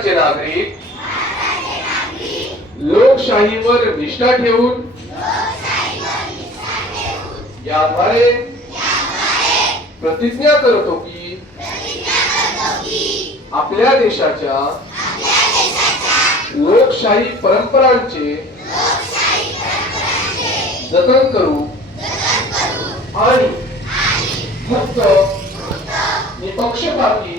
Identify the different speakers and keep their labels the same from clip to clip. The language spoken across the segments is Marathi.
Speaker 1: भारताचे नागरिक लोकशाहीवर निष्ठा ठेवून याद्वारे प्रतिज्ञा करतो की आपल्या देशाच्या लोकशाही परंपरांचे जतन करू आणि फक्त निपक्षपाती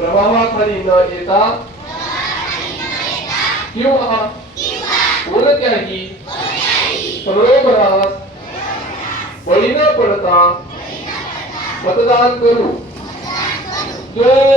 Speaker 1: प्रभावाखाली न येता किंवा कोणत्याही प्रलोभनास बळी न पडता मतदान करू जो